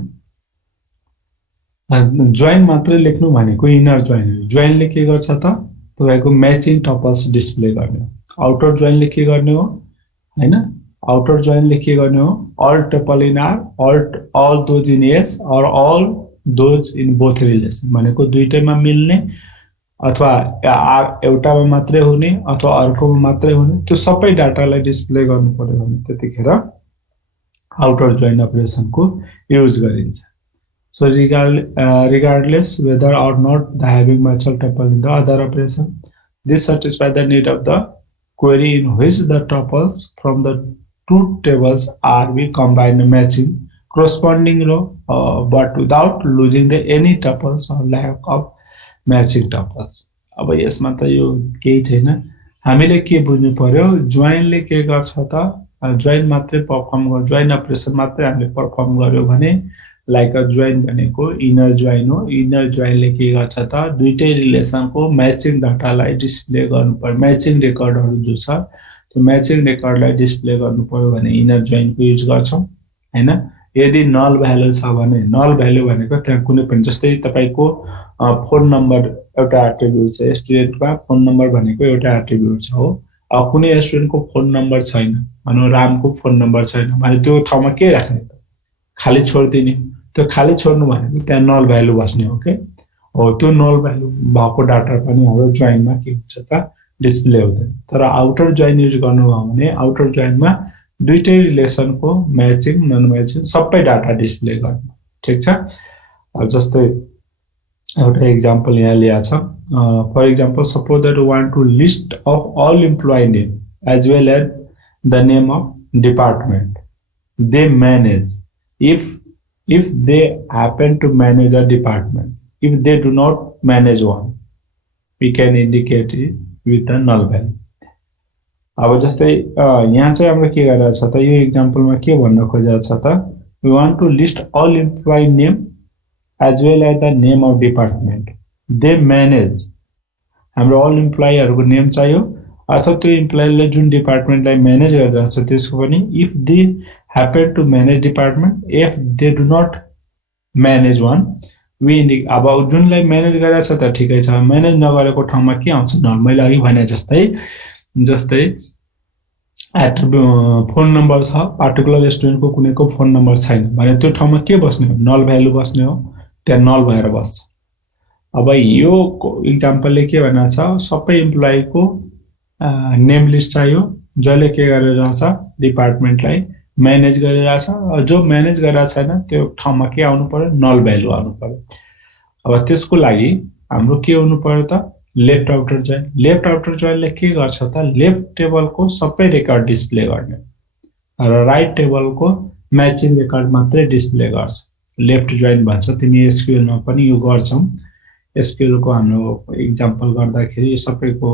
जोइन मात्र लेख्नु भनेको इनर जोइन जोइनले के गर्छ त तपाईको म्याचिङ टपल्स डिस्प्ले गर्ने आउटर जोइनले के गर्ने हो हैन आउटर जोइनले के गर्ने हो all tuple in R all those in S or all those in both relation भनेको दुईटैमा मिल्ने अथवा आर एउटामा मात्रै हुने अथवा अर्कोमा मात्रै हुने त्यो सबै डाटालाई डिस्प्ले गर्नु पर्यो भने त्यतिखेर आउटर जोइन अपरेसन को युज गरिन्छ so regardless whether or not the having mutual tuple in the other operation this satisfy the need of the query in which the tuples from the two tables are we combine matching corresponding row but without losing the any tuples or lack of matching tuples अब यसमा त यो केही छैन हामीले के बुझ्नु पर्यो जोइनले के गर्छ त जोइन मात्रै परफर्म गर्छ जोइन अपरेसन मात्रै हामीले परफर्म गर्यो भने लाइक अ जोइन भनेको इनर जोइन हो इनर जोइनले के गर्छ त दुईटै रिलेसनको म्याचिङ डाटालाई डिस्प्ले गर्नु पर्यो म्याचिङ रेकर्डहरु जो छ त्यो म्याचिङ रेकर्डलाई डिस्प्ले गर्नु पर्यो भने इनर जोइन को युज गर्छौं हैन यदि नल भ्यालु छ भने नल भ्यालु भनेको त्यहाँ कुनै पनि जस्तै तपाईको फोन नम्बर एउटा एट्रिब्युट छ स्टुडेन्टमा फोन नम्बर भनेको एउटा एट्रिब्युट छ हो अब कुनै स्टुडेन्टको फोन नम्बर छैन भनौं रामको फोन नम्बर छैन भने त्यो ठाउँमा के राख्ने त खाली छोड्दिने त्यो खाली छोड्नु भनेको त्यहाँ नल भ्यालु बस्ने हो के हो त्यो नल भ्यालु भएको डाटा पनि हाम्रो जोइनमा के हुन्छ त डिस्प्ले हुँदैन तर आउटर जोइन युज गर्नु हो भने आउटर जोइनमा दुईटै रिलेसनको म्याचिङ नन म्याचिङ सबै डाटा डिस्प्ले गर्नु ठीक छ अब जस्तै एउटा एक्जाम्पल यहाँ लिया छ for example suppose that we want to list of all employee name as well as the name of department they manage if they happen to manage a department if they do not manage one we can indicate it with a null value अब जस्तै यहाँ चाहिँ हाम्रो के गरेको छ त यो एक्जाम्पलमा के भन्न खोजेको छ त we want to list all employee name as well as the name of department they manage हाम्रो all employee हरुको नेम चाहियो अथवा त्यो इम्प्लोइले जुन डिपार्टमेन्टलाई म्यानेज गरिरहेको छ त्यसको पनि if they happen to manage department if they do not manage one अब जुनलाई म्यानेज गरेको छ त ठिकै छ, म्यानेज नगरेको ठाउँमा के आउँछ नल। मैले अघि भने जस्तै फोन नम्बर छ, पार्टिकुलर स्टुडेन्टको कुनैको फोन नम्बर छैन भने त्यो ठाउँमा के बस्ने हो, नल भ्यालु बस्ने हो, त्यहाँ नल भएर बस्छ। अब यो इक्जाम्पलले के भनेको छ, सबै इम्प्लोइको नेम लिस्ट चाहियो जसले के गरिरहेछ डिपार्टमेन्टलाई म्यानेज गरिरहेछ, जो म्यानेज गरिरहेको छैन त्यो ठाउँमा के आउनु पर्यो, नल भ्यालु आउनु पर्यो। अब त्यसको लागि हाम्रो के हुनु पर्यो त, left outer join. Left outer जोइनले के गर्छ त, लेफ्ट टेबलको सबै रेकर्ड डिस्प्ले गर्ने र राइट टेबलको म्याचिङ रेकर्ड मात्रै डिस्प्ले गर्छ। लेफ्ट जोइन भन्छ, तिमी एसक्यूएलमा पनि यो गर्छौं। एसक्यूएलको हाम्रो इक्जाम्पल गर्दाखेरि यो सबैको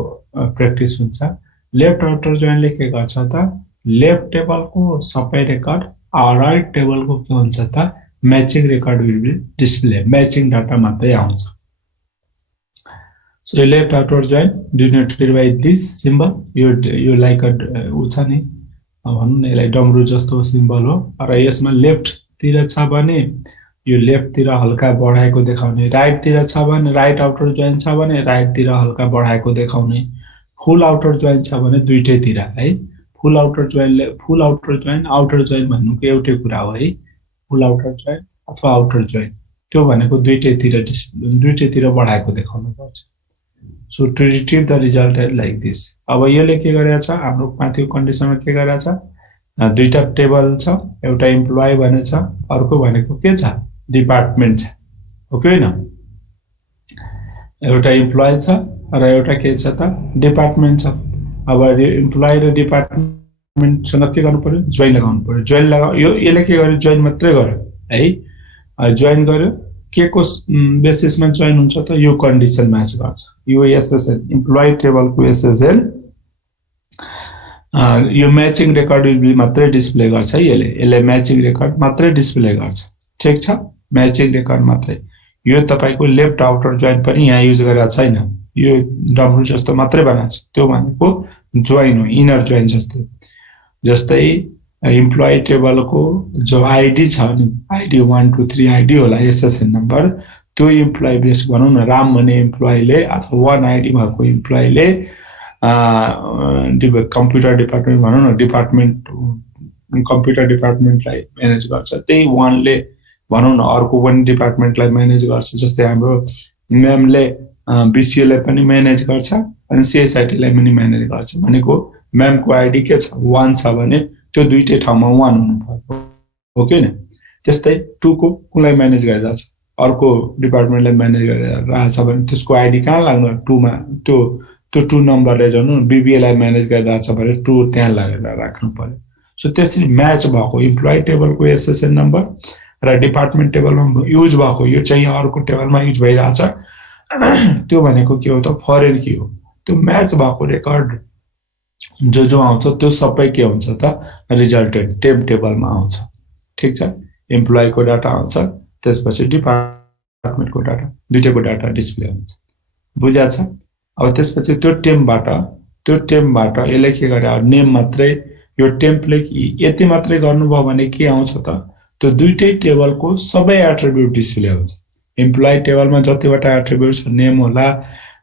प्र्याक्टिस हुन्छ। लेफ्ट आउटर जोइनले के गर्छ त, लेफ्ट टेबलको सबै रेकर्ड राइट टेबलको के हुन्छ त, matching record will be display, matching data मात्रै आउँछ। So left outer join denoted by this symbol, यो लाइक उ छ नि भनौं न, यसलाई डमरु जस्तो सिम्बल हो। र यसमा लेफ्ट तिर छ भने यो लेफ्ट तिर हल्का बढाएको देखाउने, राइट तिर छ भने राइट आउटर जोइन छ भने राइट तिर हल्का बढाएको देखाउने, फुल आउटर जोइन छ भने दुईटैतिर है। फुल आउटर जोइन आउटर जोइन भन्नुको एउटै कुरा हो है, फुल आउटर जोइन अथवा आउटर जोइन त्यो भनेको दुईटैतिर बढाएको देखाउनु पर्छ। So to retrieve the result like this, अब यसले के गरेको छ, हाम्रो माथिको कन्डिसनमा के गरेको छ, दुईटा टेबल छ, एउटा इम्प्लोइ भने छ, अर्को भनेको के छ, डिपार्टमेन्ट छ, हो कि हैन। एउटा इम्प्लोइ छ र एउटा के छ त, डिपार्टमेन्ट छ। अब इम्प्लोइ र डिपार्टमेन्टसँग के गर्नु पर्यो, जोइन लगाउनु पर्यो। जोइन यो यसले के गर्यो, जोइन मात्रै गर्यो है, जोइन गर्यो। के को बेसिसमा जोइन हुन्छ त, यो कन्डिसन म्याच गर्छ। यो एसएसएन इम्प्लोइ टेबलको एसएसएन यो म्याचिङ रेकर्ड विल मात्रै डिस्प्ले गर्छ। यसले म्याचिङ रेकर्ड मात्रै डिस्प्ले गर्छ, ठीक छ, म्याचिङ रेकर्ड मात्रै। यो तपाईको लेफ्ट आउटर जोइन पनि यहाँ युज गरेको छैन, यो डमरु जस्तो मात्रै बनाएको छ, त्यो भनेको जोइन हो, इनर जोइन जस्तै इम्प्लोइ टेबलको जो आइडी छ नि, आइडी 1 2 3 आइडी होला एसएसएन नम्बर, त्यो इम्प्लोइ बेस भनौं न, राम भन्ने इम्प्लोइले अथवा 1 आइडी भएको इम्प्लोइले कम्प्युटर डिपार्टमेन्ट भनौं न, डिपार्टमेन्ट कम्प्युटर डिपार्टमेन्टलाई म्यानेज गर्छ। त्यही 1 ले भनौं न अर्को पनि डिपार्टमेन्टलाई म्यानेज गर्छ। जस्तै हाम्रो म्यामले बीसीए लाई पनि म्यानेज गर्छ अनि सीएसआईटी लाई पनि म्यानेज गर्छ। भनेको म्यामको आइडी के छ, 1 छ भने त्यो दुईटै ठाउँमा 1 हुनु पर्यो, हो कि हैन। त्यस्तै 2 को कुनलाई म्यानेज गरिरहेछ, अर्को डिपार्टमेन्टलाई म्यानेज गरिरहेछ भने त्यसको आइडी कहाँ लाग्नु, 2 मा त्यो 2 नम्बरले जनु बीबीए लाई म्यानेज गरिरहेछ भने 2 त्यहाँ लागेर राख्नु पर्यो। सो त्यसरी म्याच भएको इम्प्लोइ टेबलको एसएसएन नम्बर र डिपार्टमेन्ट टेबलमा युज भएको यो चाहिँ अर्को टेबलमा युज भइरहेछ, त्यो भनेको के हो त, फरेन की हो। त्यो म्याच भएको रेकर्ड जो आउँछ त्यो सबै के हुन्छ त, रिजल्टेड टेम टेबलमा आउँछ, ठीक छ। इम्प्लोइको डाटा आउँछ, त्यसपछि डिपार्टमेन्टको डाटा, दुईटैको डाटा डिस्प्ले हुन्छ, बुझ्या छ। अब त्यसपछि त्यो टेमबाट यसले के गरे, नेम मात्रै, यो टेम्पले यति मात्रै गर्नुभयो भने के आउँछ त, त्यो दुईटै टेबलको सबै एट्रिब्युट डिस्प्ले हुन्छ। इम्प्लोइ टेबलमा जतिवटा एट्रिब्युट छ, नेम होला,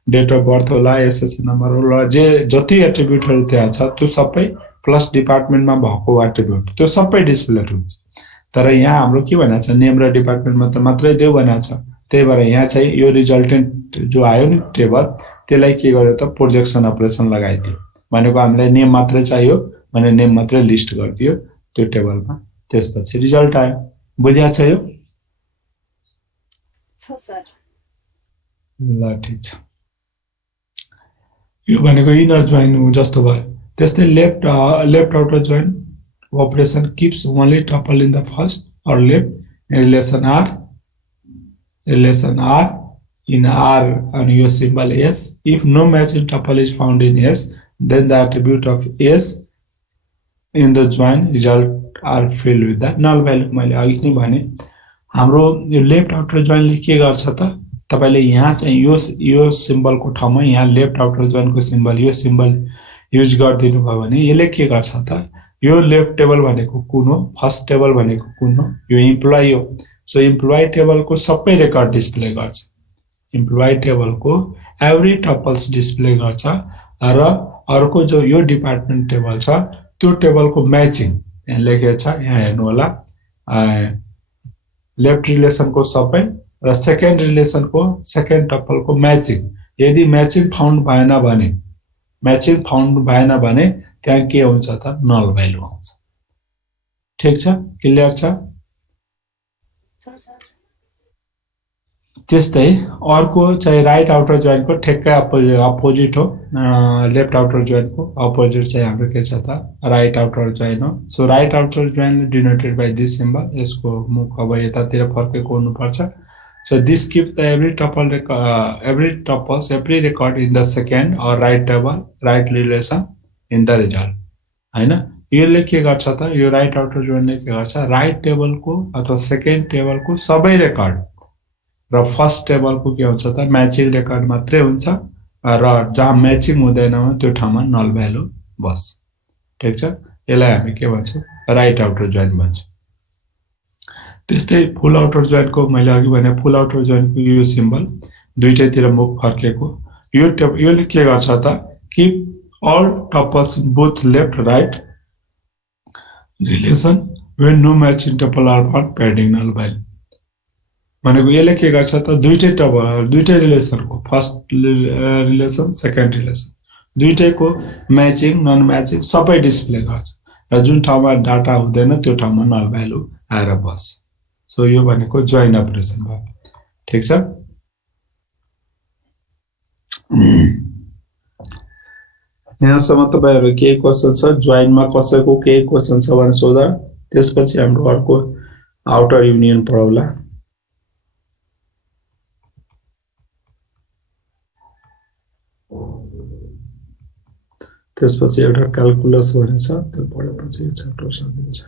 डेट अफ बर्थ होला, एसएसएन नम्बर होला, जति एट्रिब्युटहरु त्यहाँ छ त्यो सबै प्लस डिपार्टमेन्टमा भएको एट्रिब्युट त्यो सबै डिस्प्ले हुन्छ। तर यहाँ हाम्रो के भनेको छ, नेम र डिपार्टमेन्टमा त मात्रै देऊ भनेको छ। त्यही भएर यहाँ चाहिँ यो रिजल्टेन्ट जो आयो नि टेबल, त्यसलाई के गर्यो त, प्रोजेक्सन अपरेसन लगाइदियो। भनेको हामीलाई नेम मात्रै चाहियो भने नेम मात्रै लिस्ट गरिदियो त्यो टेबलमा, त्यसपछि रिजल्ट आयो। बुझ्या छ यो? सर ल ठीक छ। यो भनेको इनर जोइन जस्तो भयो। त्यस्तै left outer join operation keeps only tuple in the first or left relation R in R and your symbol S. If no matching tuple is found in S, then the attribute of S in the join result are filled with the null value. मैले अघि नै भने हाम्रो यो left outer जोइनले के गर्छ त, तपाईले यहाँ चाहिँ यो सिम्बलको ठाउँमा यहाँ लेफ्ट आउटर जोइनको सिम्बल, यो सिम्बल युज गरिदिनु भयो भने यसले के गर्छ त यो लेफ्ट टेबल भनेको कुन हो फर्स्ट टेबल भनेको कुन हो यो इम्प्लोइ हो सो इम्प्लोइ टेबलको सबै रेकर्ड डिस्प्ले गर्छ इम्प्लोइ टेबलको एभ्री टपल्स डिस्प्ले गर्छ र अर्को जो यो डिपार्टमेन्ट टेबल छ त्यो टेबलको म्याचिङ यहाँ लेखेको छ यहाँ हेर्नु होला लेफ्ट रिलेसनको सबै र सेकेन्ड रिलेसनको सेकेन्ड टपलको म्याचिङ यदि म्याचिङ फाउन्ड भएन भने त्यहाँ के हुन्छ त नल भ्यालु आउँछ ठीक छ क्लियर छ त्यस्तै अर्को चाहिँ राइट आउटर जोइन्टको ठ्याक्कै अपोजिट हो लेफ्ट आउटर जोइन्टको अपोजिट चाहिँ हाम्रो के छ त राइट आउटर जोइन्ट हो so right outer joint denoted by this symbol यसको मुख अब यतातिर फर्केको हुनुपर्छ so this keeps the every record in the second or right table right relation in the result हैन यसले के गर्छ त यो राइट आउटर जोइन्टले के गर्छ राइट टेबलको अथवा सेकेन्ड टेबलको सबै रेकर्ड र फर्स्ट टेबलको के हुन्छ त म्याचिङ रेकर्ड मात्रै हुन्छ र जहाँ म्याचिङ हुँदैन त्यो ठाउँमा नल भ्यालु बस ठीक छ यसलाई हामी के भन्छौं राइट आउटर जोइन्ट भन्छौं त्यस्तै फुल आउटर जोइन्टको मैले अघि भने फुल आउटर जोइन्टको यो सिम्बल दुईटैतिर मुख फर्केको योले के गर्छ त keep all tuples both left right relation when no matching tuple are found pending null value भनेको यसले के गर्छ त दुईटै रिलेसनको फर्स्ट रिलेसन सेकेन्ड रिलेसन दुईटैको म्याचिङ नन म्याचिङ सबै डिस्प्ले गर्छ र जुन ठाउँमा डाटा हुँदैन त्यो ठाउँमा नल भ्यालु आएर बस्छ सो यो भनेको जोइन अपरेसन भयो ठीक छ यहाँसम्म तपाईहरु के क्वेशन छ जोइनमा कसैको के क्वेशन छ भने सोधा त्यसपछि हाम्रो अर्को आउटर युनियन पढाउला त्यसपछि एउटा क्याल्कुलस भन्ने छ त्यो पढेपछि यो च्याप्टर सकिन्छ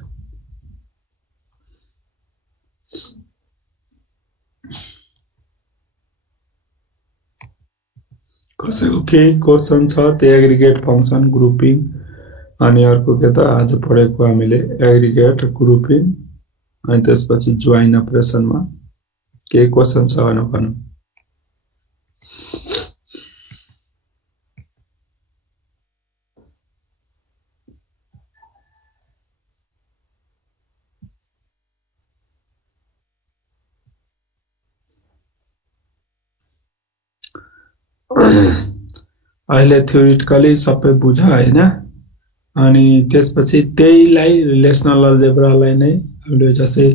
कसैको के क्वेशन छ त्यो एग्रिगेट फंक्सन ग्रुपिङ अनि अर्को के त आज पढेको हामीले एग्रिगेट ग्रुपिङ अनि त्यसपछि जोइन अपरेसनमा के क्वेशन छ भने भन्नु अहिले थ्योरिटिकली सबै बुझ हैन अनि त्यसपछि त्यहीलाई रिलेशनल अलजेब्रालाई नै हामीले जस्तै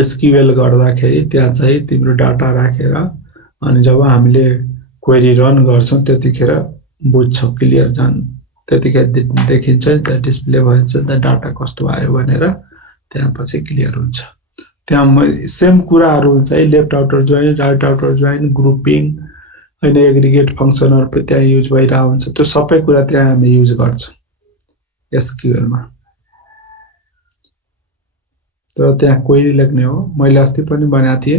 एसक्यूएल गर्दाखेरि त्यहाँ चाहिँ तिम्रो डाटा राखेर अनि जब हामीले क्वेरी रन गर्छौं त्यतिखेर बुझ्छौ क्लियर जान त्यतिकै देखिन्छ त डिस्प्ले भन्छ त डाटा कस्तो आयो भनेर त्यहाँ पछि क्लियर हुन्छ त्यहाँ सेम कुराहरु हुन्छ left outer join right outer join grouping and aggregate function हरु त्यहाँ युज भइरा हुन्छ त्यो सबै कुरा त्यहाँ हामी युज गर्छौं एसक्यूएल मा तर त्यहाँ क्वेरी लेख्ने हो मैले अस्ति पनि भनेको थिए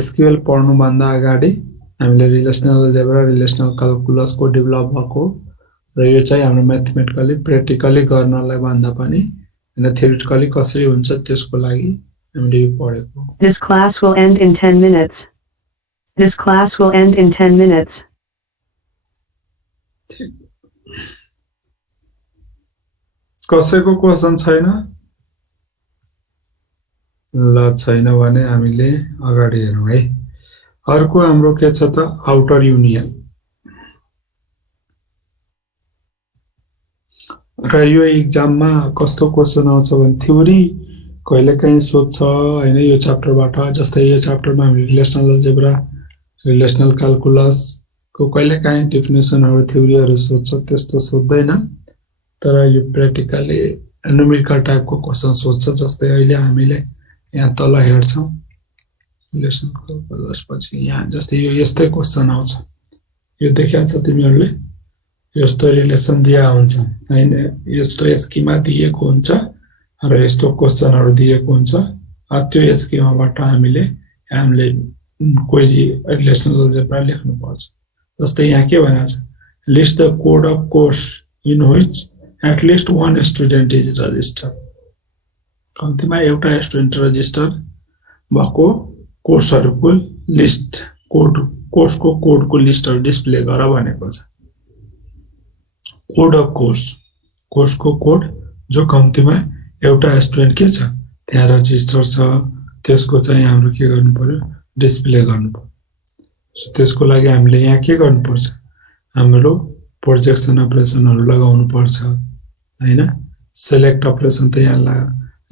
एसक्यूएल पढ्नु भन्दा अगाडि हामीले रिलेशनल अलजेब्रा रिलेशनल क्याल्कुलस को डेभलप भएको र यो चाहिँ हाम्रो म्याथमेटिकली प्र्याक्टिकली गर्नलाई भन्दा पनि हैन थ्योरिटिकली कसरी हुन्छ त्यसको लागि हामीले यो पढेको This class will end in 10 minutes. This class will end in 10 minutes. कसैको क्वेशन छैन ल छैन भने हामीले अगाडि हेरौं है अर्को हाम्रो के छ त आउटर युनियन र यो एक्जाममा कस्तो क्वेशन आउँछ भने थ्योरी कहिलेकाहीँ सोध्छ हैन यो च्याप्टरबाट जस्तै यो च्याप्टरमा हामी रिलेशनल अलजेब्रा रिलेशनल क्याल्कुलस को कहिलेकाहीँ डेफिनेसनहरु थ्योरीहरु सोध्छ त्यस्तो सोध्दैन तर यो प्र्याक्टिकली न्यूमेरिकल टाइपको क्वेशन सोध्छ जस्तै अहिले हामीले यहाँ तल हेर्छौं रिलेशनल क्याल्कुलस पछि यहाँ जस्तै यो यस्तै क्वेशन आउँछ यो देखाएको छ तिमीहरुले यस्तो रिलेसन दिया हुन्छ हैन यस्तो स्किमा दिएको हुन्छ र यस्तो क्वेशनहरु दिएको हुन्छ त्यो स्किमाबाट हामीले क्वेरी रिलेशनल अलजेब्रा लेख्नु पर्छ जस्तै यहाँ के भनेको छ list the code of course in which at least one student is registered. कम्तीमा एउटा स्टुडेन्ट रजिस्टर भएको कोर्सहरुको लिस्ट कोर्सको कोडको लिस्टहरु डिस्प्ले गर भनेको छ। कोड अफ कोर्सको कोड जो कम्तीमा एउटा स्टुडेन्ट के छ त्यहाँ रजिस्टर छ त्यसको चाहिँ हाम्रो के गर्नु पर्यो डिस्प्ले गर्नु पर्यो। सो त्यसको लागि हामीले यहाँ के गर्नु पर्छ हाम्रो प्रोजेक्सन अपरेसनहरु लगाउनु पर्छ हैन। सिलेक्ट अपरेसन त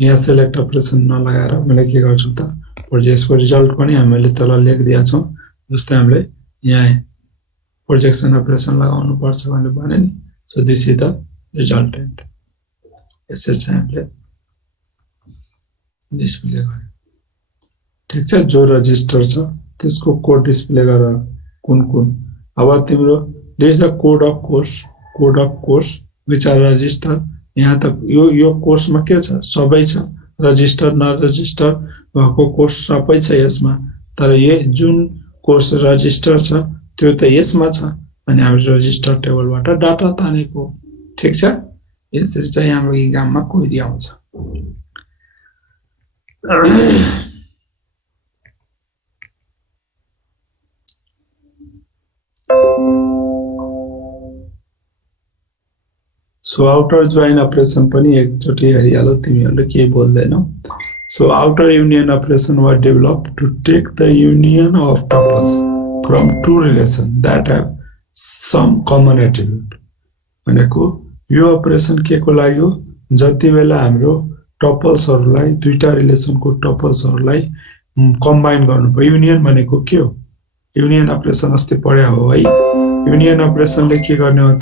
यहाँ सिलेक्ट अपरेसन नलगाएर हामीले के गर्छौं त प्रोजेक्टको रिजल्ट पनि हामीले तल लेखिदिया छौं। जस्तै हामीले यहाँ प्रोजेक्सन अपरेसन लगाउनु पर्छ भनेर भने नि। So this is the resultant. यसरी चाहिँ हामीले डिस्प्ले गर्यो। ठीक छ जो रजिस्टर छ त्यसको कोड डिस्प्ले गर कुन अब तिम्रो this the code of course which are register. यहाँ त यो कोर्समा के छ सबै छ रजिस्टर नरजिस्टर भएको कोर्स सबै छ यसमा। तर यो जुन कोर्स रजिस्टर छ त्यो त यसमा छ अनि हामी रजिस्टर टेबलबाट डाटा तानेको। ठीक छ यसरी चाहिँ हाम्रो इक्जाममा क्वेरी आउँछ। सो आउटर जोइन अपरेसन पनि एकचोटी हेरिहालौ तिमीहरुले के बोल्दैनौ। So outer union operation was developed to take the union of tuples from two relation that have some common attribute. भनेको यो अपरेसन के को लागि हो जति बेला हाम्रो टपल्सहरुलाई दुईटा रिलेसनको टपल्सहरुलाई कम्बाइन गर्नु पर्यो। युनियन भनेको के हो युनियन अपरेसन अस्ति पढ्या हो है। युनियन अपरेसनले के गर्ने हो त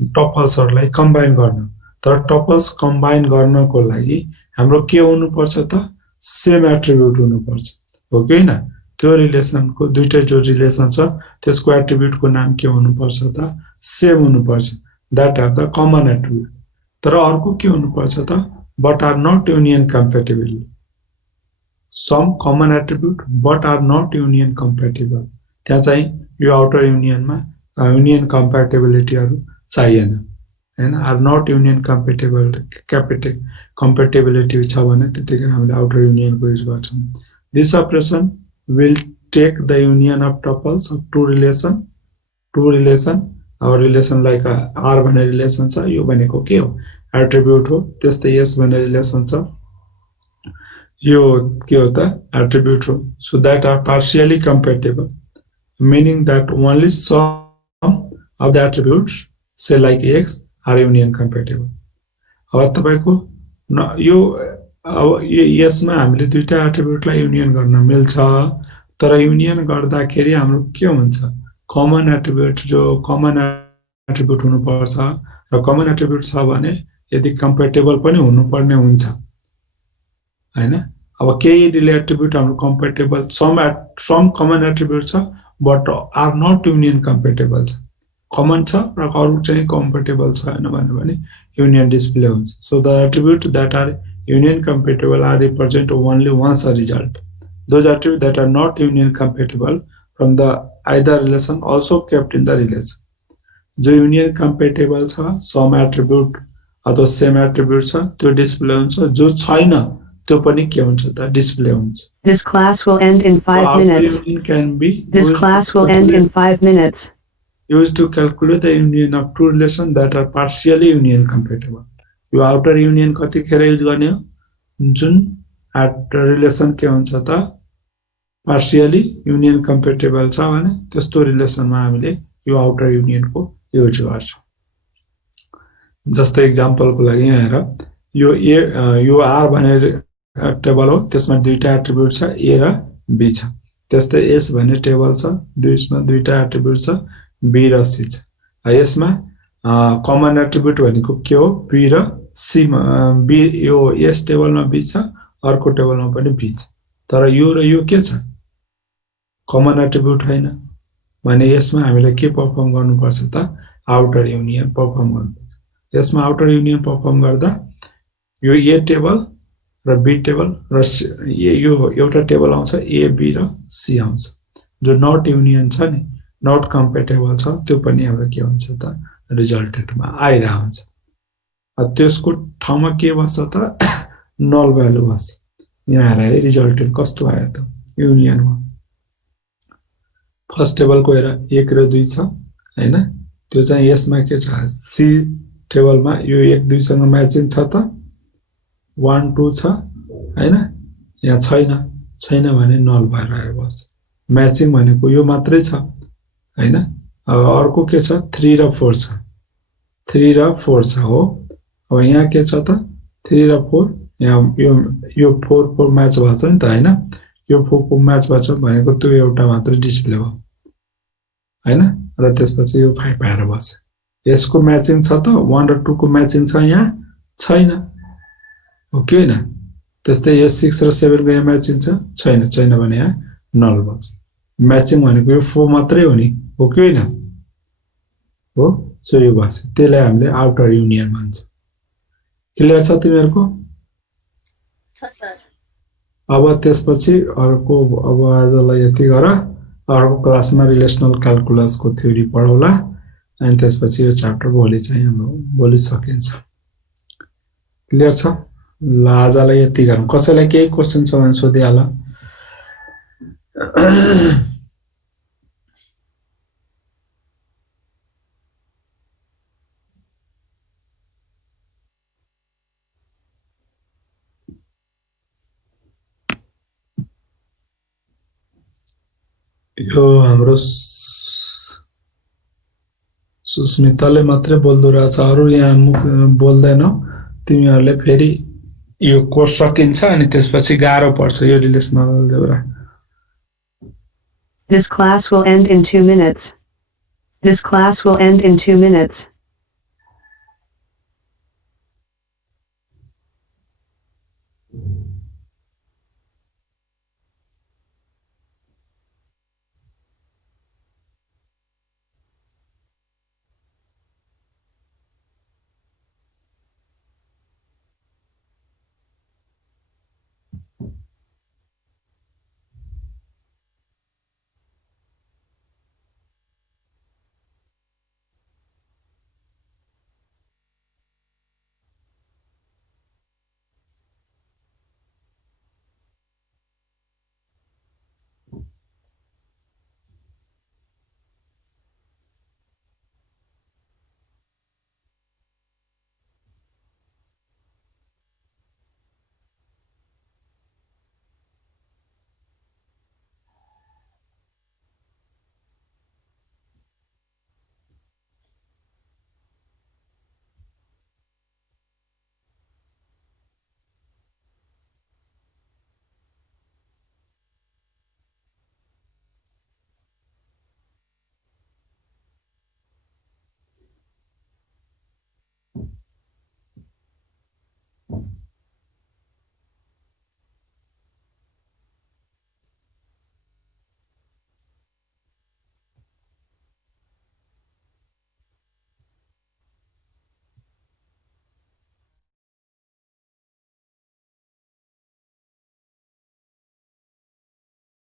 टपल्सहरुलाई कम्बाइन गर्नु। तर टपल्स कम्बाइन गर्नको लागि हाम्रो के हुनु पर्छ त सेम एट्रिब्युट हुनु पर्छ हो कि हैन। त्यो रिलेसनको दुईटा जो रिलेसन छ त्यसको एट्रिब्युटको नाम के हुनु पर्छ त सेम हुनु पर्छ that are the common attribute. तर अर्को के हुनु पर्छ त but are not union compatible. Some common attribute but are not union compatible. त्यहाँ चाहिँ यो आउटर युनियनमा युनियन कम्प्याटिबिलिटीहरु चाहिएन हैन। आर नट युनियन कम्प्याटिबिलिटी छ भने त्यतिखेर हामीले आउटर युनियनको युज गर्छौं। This operation will take the union of tuples of two relation our relation like R भन्ने रिलेसन छ यो भनेको के हो एट्रिब्युट हो। त्यस्तै यस भन्ने रिलेसन छ यो के हो त एट्रिब्युट हो। So that are partially compatible meaning that only some of the attributes say like X are union compatible। अब तपाईको यो यसमा हामीले दुईटा एट्रिब्युटलाई युनियन गर्न मिल्छ तर युनियन गर्दाखेरि हाम्रो के हुन्छ कमन एट्रिब्युट जो कमन एट्रिब्युट हुनु पर्छ र कमन एट्रिब्युट छ भने यदि कम्प्याटिबल पनि हुनुपर्ने हुन्छ हैन। अब केही रिले एट्रिब्युट हाम्रो कम्प्याटिबल सम कमन एट्रिब्युट छ but are not union compatible छ कमन छ र अरु चाहिँ कम्प्याटिबल छैन भने युनियन डिस्प्ले हुन्छ। So the attribute that are union compatible are represent only once a result. Those attributes that are not union compatible from the either relation also kept in the relation. जो union compatible छ some attribute अथवा same attribute छ त्यो display हुन्छ जो छैन त्यो पनि के हुन्छ त डिस्प्ले हुन्छ। This class will end in 5 minutes. Union can be This class will end in 5 minutes. Used to calculate the union of two relations that are partially union compatible. यो आउटर युनियन कतिखेर use गर्ने हो जुन relation के हुन्छ त partially union compatible छ भने त्यस्तो रिलेसनमा हामीले यो आउटर युनियनको युज गर्छौं। जस्तै एक्जाम्पलको लागि यहाँ हेर यो आर भन्ने टेबल हो त्यसमा दुईटा एट्रिब्युट छ ए र बी छ। त्यस्तै एस भन्ने टेबल छ त्यसमा दुईटा एट्रिब्युट छ बी र सी छ। यसमा कमन एट्रिब्युट भनेको के हो बी र सी मा बी यो एस टेबलमा बी छ अर्को टेबलमा पनि बी छ तर यो र यो के छ कमन एट्रिब्युट हैन भने यसमा हामीले के परफर्म गर्नुपर्छ त आउटर युनियन परफर्म गर्नुपर्छ। यसमा आउटर युनियन परफर्म गर्दा यो ए टेबल र बी टेबल र यो एउटा टेबल आउँछ ए बी र सी आउँछ। जो नट युनियन छ नि नट कम्पेटेबल छ त्यो पनि हाम्रो के हुन्छ त रिजल्टेन्टमा आइरा हुन्छ त्यसको ठाउँमा के बस्छ त नल भ्यालु बस्छ यहाँ हेर है रिजल्टेन्ट कस्तो आयो त युनियनमा फर्स्ट टेबलको हेर 1 र 2 छ हैन त्यो चाहिँ यसमा के छ सी टेबलमा यो 1 2 सँग म्याचिङ छ त 1 2 छ हैन यहाँ छैन भने नल भएर आयो बस म्याचिङ भनेको यो मात्रै छ हैन अर्को के छ 3 र 4 छ 3 र 4 छ हो अब यहाँ के छ त 3 र 4 यहाँ यो 4 4 म्याच भन्छ नि त हैन यो 4 4 म्याच भन्छ भनेको त्यो एउटा मात्र डिस्प्ले भयो हैन र त्यसपछि यो 5 आएर बस्छ यसको म्याचिङ छ त 1 र 2 को म्याचिङ छ यहाँ छैन हो कि हैन त्यस्तै यो 6 र 7 को यहाँ म्याचिङ छ छैन भने यहाँ नल बन्छ म्याचिङ भनेको यो 4 मात्रै हो नि हो कि हैन हो सो यो बस त्यसलाई हामीले आउटर युनियन भन्छ क्लियर छ तिमीहरुको सर अब त्यसपछि अर्को अब आजलाई यति गर अर्को क्लासमा रिलेशनल क्याल्कुलस को थ्योरी पढौला अनि त्यसपछि यो च्याप्टर भोलि चाहिँ हाम्रो भोलि सकिन्छ क्लियर छ ल आजलाई यति गरौँ कसैलाई केही क्वेशन छ भने सोधिहाल यो हाम्रो सुस्मिताले मात्रै बोल्दो रहेछ अरु यहाँ बोल्दैन तिमीहरुले फेरि यो कोर्स सकिन्छ अनि त्यसपछि गाह्रो पर्छ यो relational algebra This class will end in 2 minutes. This class will end in 2 minutes.